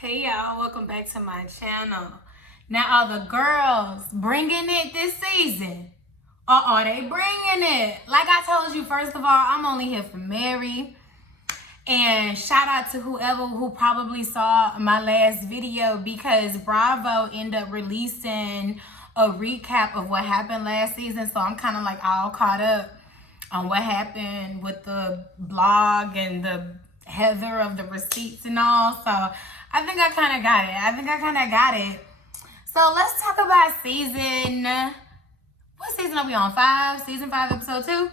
Hey y'all, welcome back to my channel. Now are the girls bringing it this season? Or are they bringing it? Like I told you, first of all, I'm only here for Mary. And shout out to whoever who probably saw my last video, because Bravo ended up releasing a recap of what happened last season. So I'm kind of like all caught up on what happened with the blog and the Heather of the receipts and all. So I think I kind of got it. So let's talk about season, what season are we on? Season 5, episode 2.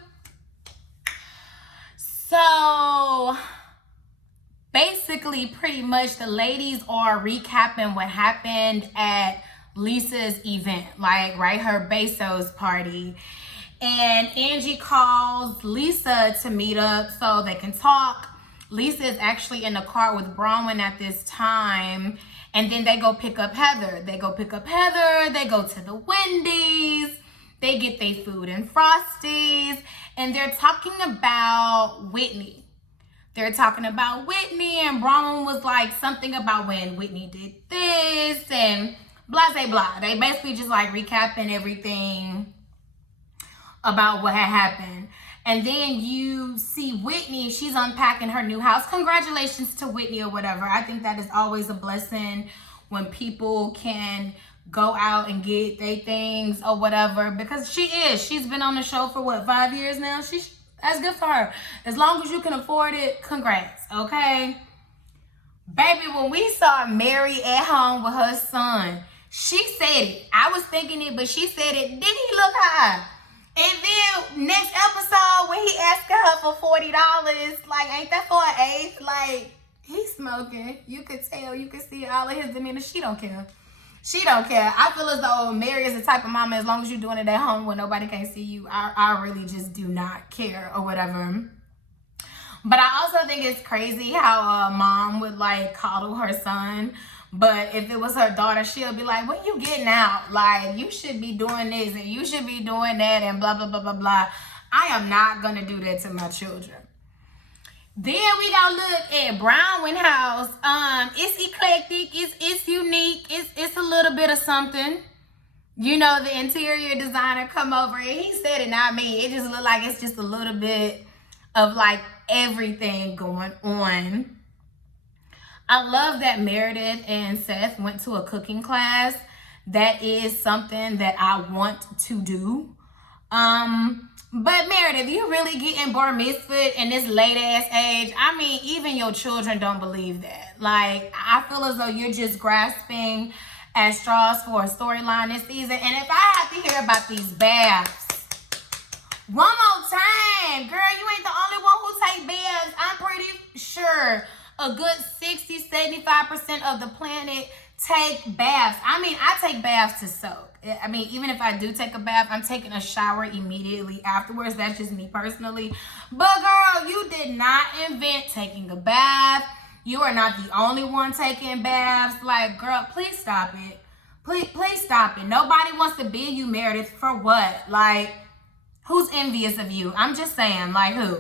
So basically, pretty much the ladies are recapping what happened at Lisa's event, like, right, her Bezos party. And Angie calls Lisa to meet up so they can talk. Lisa is actually in the car with Bronwyn at this time. And then they go pick up Heather. They go to the Wendy's. They get their food and Frosties. And they're talking about Whitney. And Bronwyn was like something about when Whitney did this and blah, blah, blah. They basically just like recapping everything about what had happened. And then you see Whitney, she's unpacking her new house. Congratulations to Whitney or whatever. I think that is always a blessing when people can go out and get their things or whatever, because she's been on the show for what, 5 years now? That's good for her. As long as you can afford it, congrats, okay? Baby, when we saw Mary at home with her son, she said it. I was thinking it, but she said it. Didn't he look high? And then next episode when he asked her for $40, like, ain't that for an eighth? Like, he's smoking. You could tell, you could see all of his demeanor. She don't care. I feel as though Mary is the type of mama, as long as you're doing it at home when nobody can see you, I really just do not care or whatever. But I also think it's crazy how a mom would like coddle her son. But if it was her daughter, she'll be like, when you getting out? Like, you should be doing this and you should be doing that and blah, blah, blah, blah, blah. I am not going to do that to my children. Then we gotta look at Bronwyn house. It's eclectic, it's unique, it's a little bit of something. You know, the interior designer come over and he said it, not me. It just looked like it's just a little bit of like everything going on. I love that Meredith and Seth went to a cooking class. That is something that I want to do. But Meredith, you really getting bar mitzvah in this late ass age? I mean, even your children don't believe that. Like, I feel as though you're just grasping at straws for a storyline this season. And if I have to hear about these baths one more time, girl, you ain't the only one who take baths. I'm pretty sure a good 60-75% of the planet take baths. I mean, I take baths to soak. I mean, even if I do take a bath, I'm taking a shower immediately afterwards. That's just me personally. But girl, you did not invent taking a bath. You are not the only one taking baths. Like, girl, please stop it. Please stop it. Nobody wants to be you, Meredith, for what? Like, who's envious of you? I'm just saying, like, who?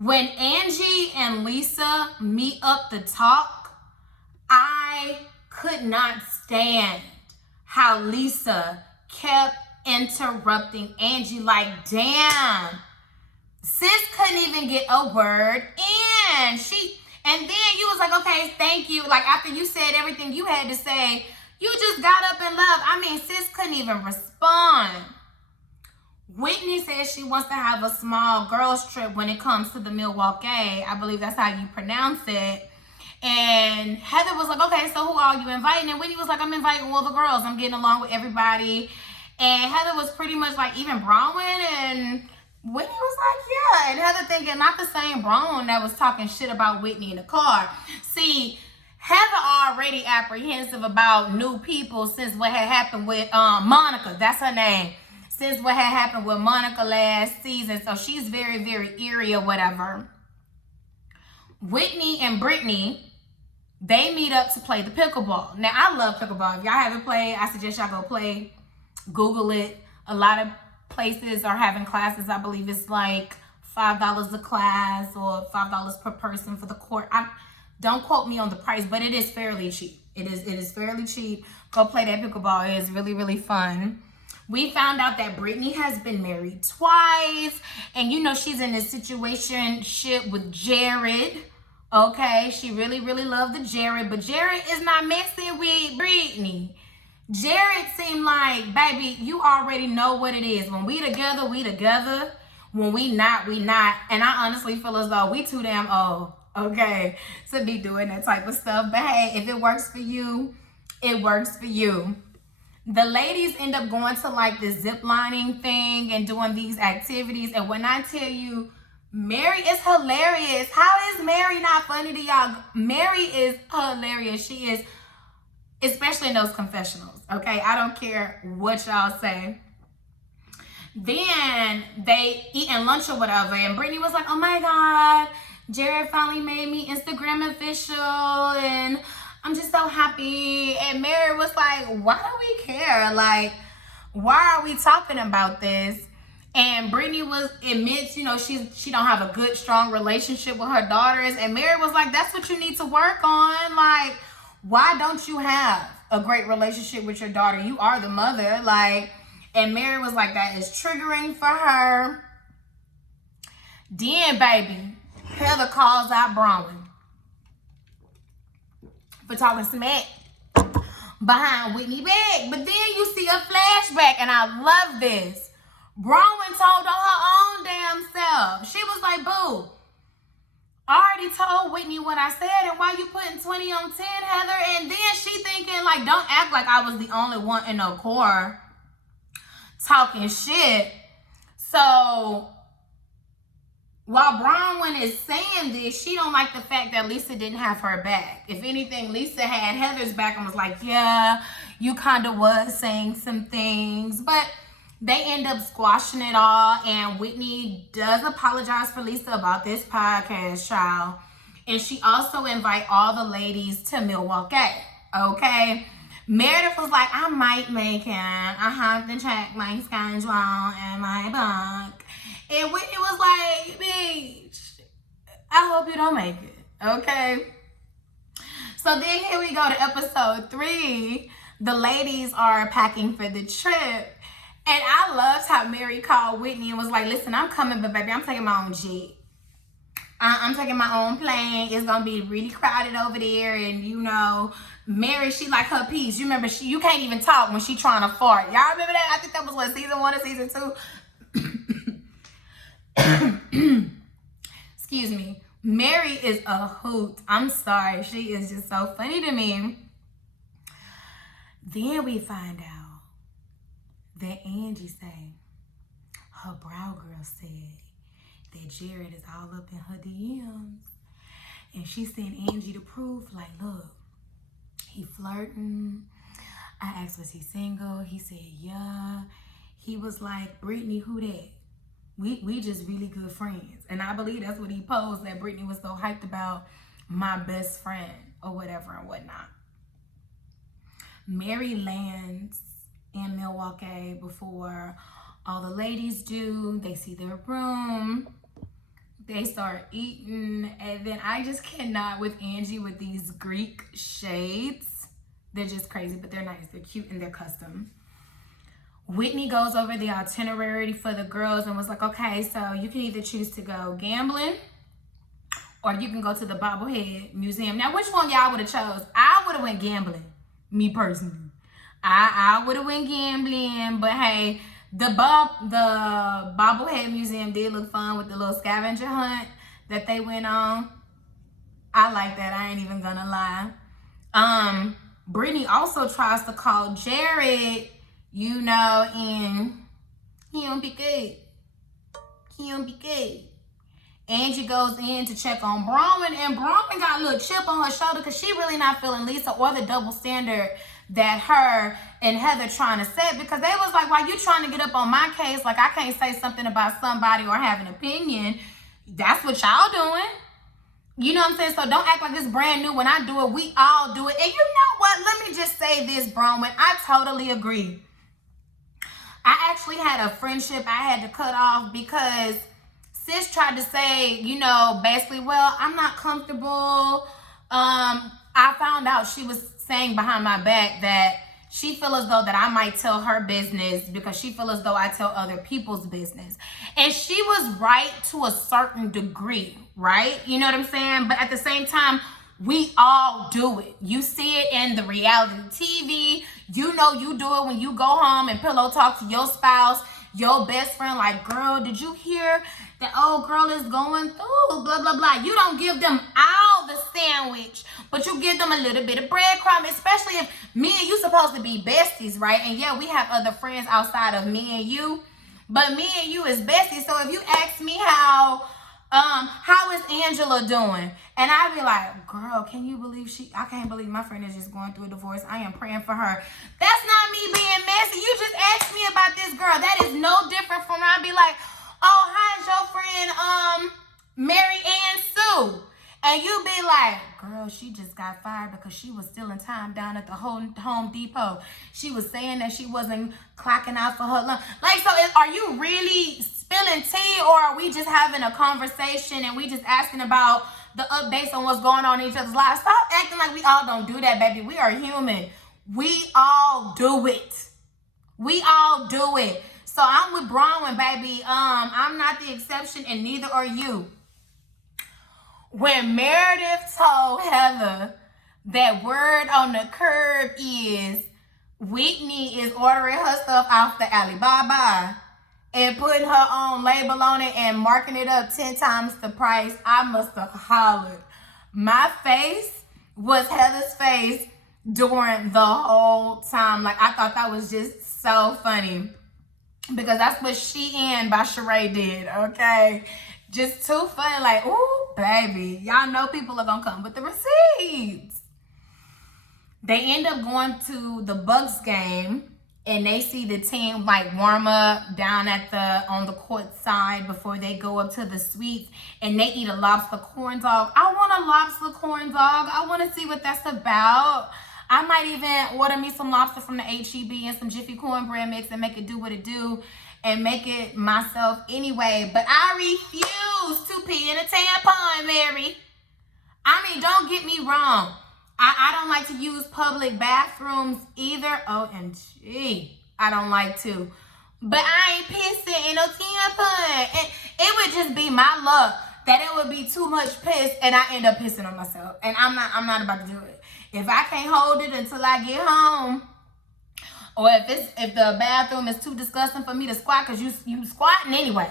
When Angie and Lisa meet up to talk, I could not stand how Lisa kept interrupting Angie. Like, damn, sis couldn't even get a word in. And then you was like, okay, thank you. Like, after you said everything you had to say, you just got up and left. I mean, sis couldn't even respond. Whitney says she wants to have a small girls trip when it comes to the Milwaukee. I believe that's how you pronounce it. And Heather was like, okay, so who are you inviting? And Whitney was like, I'm inviting all the girls. I'm getting along with everybody. And Heather was pretty much like, even Bronwyn? And Whitney was like, yeah. And Heather thinking, not the same Bronwyn that was talking shit about Whitney in the car. See, Heather already apprehensive about new people since what had happened with Monica. That's her name. Since what had happened with Monica last season. So she's very, very eerie or whatever. Whitney and Brittany, they meet up to play the pickleball. Now, I love pickleball. If y'all haven't played, I suggest y'all go play. Google it. A lot of places are having classes. I believe it's like $5 a class or $5 per person for the court. Don't quote me on the price, but it is fairly cheap. It is fairly cheap. Go play that pickleball. It is really, really fun. We found out that Brittany has been married twice. And you know she's in this situationship with Jared. Okay, she really, really loved the Jared. But Jared is not messing with Brittany. Jared seemed like, baby, you already know what it is. When we together, we together. When we not, we not. And I honestly feel as though we too damn old, okay, to be doing that type of stuff. But hey, if it works for you, it works for you. The ladies end up going to like the zip lining thing and doing these activities. And when I tell you, Mary is hilarious. How is Mary not funny to y'all? Mary is hilarious. She is, especially in those confessionals, okay? I don't care what y'all say. Then they eating lunch or whatever, and Brittany was like, oh my God, Jared finally made me Instagram official, and I'm just so happy. And Mary was like, why do we care? Like, why are we talking about this? And Brittany admits, you know, she don't have a good, strong relationship with her daughters. And Mary was like, that's what you need to work on. Like, why don't you have a great relationship with your daughter? You are the mother. Like, and Mary was like, that is triggering for her. Then, baby, Heather calls out Bronwyn for talking smack behind Whitney back. But then you see a flashback, and I love this. Bronwyn told on her own damn self. She was like, boo, I already told Whitney what I said, and why you putting 20 on 10, Heather? And then she thinking, like, don't act like I was the only one in the car talking shit. So while Bronwyn is saying this, she don't like the fact that Lisa didn't have her back. If anything, Lisa had Heather's back and was like, yeah, you kind of was saying some things. But they end up squashing it all, and Whitney does apologize for Lisa about this podcast, child. And she also invite all the ladies to Milwaukee, okay? Meredith was like, I might make it. I have to check my schedule and my book. And Whitney was like, bitch, I hope you don't make it, okay? So then here we go to episode 3. The ladies are packing for the trip. And I loved how Mary called Whitney and was like, listen, I'm coming, but baby, I'm taking my own jet. I'm taking my own plane. It's going to be really crowded over there. And, you know, Mary, she like her piece. You remember, you can't even talk when she trying to fart. Y'all remember that? I think that was, what, season 1 or season 2? Excuse me. Mary is a hoot. I'm sorry. She is just so funny to me. Then we find out that Angie say her brow girl said that Jared is all up in her DMs, and she sent Angie the proof, like, look, he flirting. I asked, was he single? He said, yeah. He was like, Brittany, who that? We just really good friends. And I believe that's what he posed, that Brittany was so hyped about my best friend or whatever and whatnot. Mary lands in Milwaukee before all the ladies do. They see their room. They start eating. And then I just cannot with Angie with these Greek shades. They're just crazy, but they're nice. They're cute and they're custom. Whitney goes over the itinerary for the girls and was like, okay, so you can either choose to go gambling or you can go to the Bobblehead Museum. Now, which one y'all would have chose? I would have went gambling, me personally. I would have went gambling, but hey, the Bobblehead Museum did look fun with the little scavenger hunt that they went on. I like that. I ain't even gonna lie. Brittany also tries to call Jared, you know, and he don't be good. He don't be good. Angie goes in to check on Bronwyn, and Bronwyn got a little chip on her shoulder because she really not feeling Lisa or the double standard that her and Heather trying to set, because they was like, why you trying to get up on my case? Like, I can't say something about somebody or have an opinion. That's what y'all doing. You know what I'm saying? So don't act like it's brand new. When I do it, we all do it. And you know what? Let me just say this, Bronwyn. I totally agree. I actually had a friendship I had to cut off because sis tried to say, you know, basically, well, I'm not comfortable. I found out she was saying behind my back that she feel as though that I might tell her business because she feel as though I tell other people's business. And she was right to a certain degree, right? You know what I'm saying? But at the same time, we all do it. You see it in the reality TV. You know you do it when you go home and pillow talk to your spouse, your best friend, like, girl, did you hear that old girl is going through, blah, blah, blah. You don't give them all the sandwich, but you give them a little bit of breadcrumb, especially if me and you supposed to be besties, right? And yeah, we have other friends outside of me and you, but me and you is besties. So if you ask me how is Angela doing? And I be like, girl, can you believe I can't believe my friend is just going through a divorce. I am praying for her. That's not me being messy. You just asked me about this girl. That is no different from when I be like, oh, how's your friend, Mary Ann Sue? And you be like, girl, she just got fired because she was stealing time down at the Home Depot. She was saying that she wasn't clocking out for her lunch. Like, so are you really spilling tea, or are we just having a conversation and we just asking about the updates on what's going on in each other's lives? Stop acting like we all don't do that, baby. We are human. We all do it. We all do it. So I'm with Bronwyn, baby. I'm not the exception, and neither are you. When Meredith told Heather that word on the curb is Whitney is ordering her stuff off the Alibaba and putting her own label on it and marking it up 10 times the price, I must have hollered. My face was Heather's face during the whole time. Like, I thought that was just so funny because that's what She In by Sheree did, okay? Just too funny, like, ooh, baby. Y'all know people are gonna come with the receipts. They end up going to the Bucks game, and they see the team like warm up down on the court side before they go up to the suites, and they eat a lobster corn dog. I want a lobster corn dog. I want to see what that's about. I might even order me some lobster from the HEB and some Jiffy cornbread mix and make it do what it do and make it myself anyway. But I refuse to pee in a tampon, Mary. I mean, don't get me wrong. I don't like to use public bathrooms either. OMG, I don't like to. But I ain't pissing in no tampon. And it would just be my luck that it would be too much piss and I end up pissing on myself. And I'm not about to do it. If I can't hold it until I get home, or if the bathroom is too disgusting for me to squat, because you squatting anyway.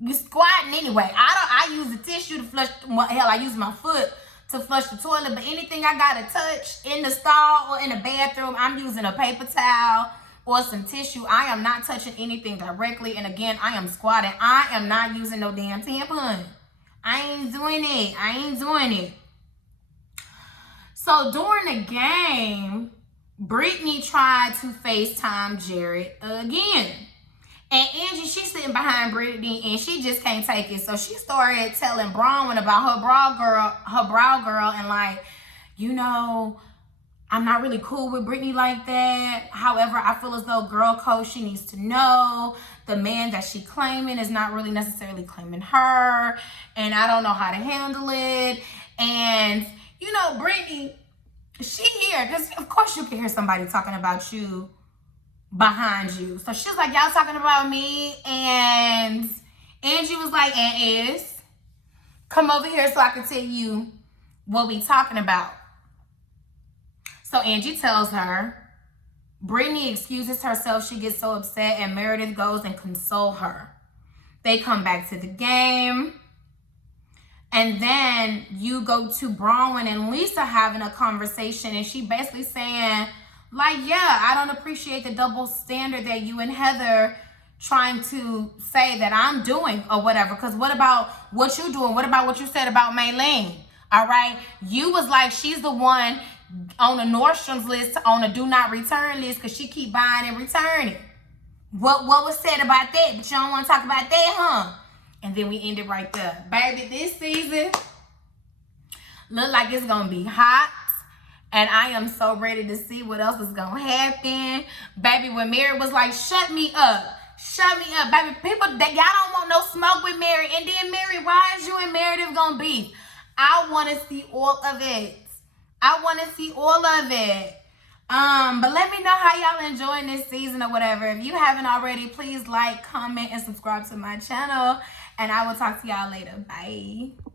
You squatting anyway. I use a tissue to flush. Well, hell, I use my foot to flush the toilet. But anything I gotta touch in the stall or in the bathroom, I'm using a paper towel or some tissue. I am not touching anything directly. And again, I am squatting. I am not using no damn tampon. I ain't doing it. So during the game, Brittany tried to FaceTime Jared again. And Angie, she's sitting behind Brittany and she just can't take it. So she started telling Bronwyn about her brow girl, and like, you know, I'm not really cool with Brittany like that. However, I feel as though girl code, she needs to know the man that she claiming is not really necessarily claiming her. And I don't know how to handle it. And, you know, Brittany, she here, because of course you can hear somebody talking about you behind you. So she's like, y'all talking about me? And Angie was like, and is, come over here so I can tell you what we talking about. So Angie tells her. Brittany excuses herself. She gets so upset, and Meredith goes and consoles her. They come back to the game. And then you go to Bronwyn and Lisa having a conversation, and she basically saying, like, yeah, I don't appreciate the double standard that you and Heather trying to say that I'm doing or whatever. Because what about what you doing? What about what you said about Maylene? All right. You was like, she's the one on the Nordstrom's list, on a do not return list, because she keep buying and returning. What was said about that? But you don't want to talk about that, huh? And then we end it right there. Baby, this season look like it's going to be hot. And I am so ready to see what else is going to happen. Baby, when Mary was like, shut me up. Shut me up, baby. People, y'all don't want no smoke with Mary. And then Mary, why is you and Meredith gonna beef? I want to see all of it. I want to see all of it. But let me know how y'all enjoying this season or whatever. If you haven't already, please like, comment, and subscribe to my channel. And I will talk to y'all later. Bye.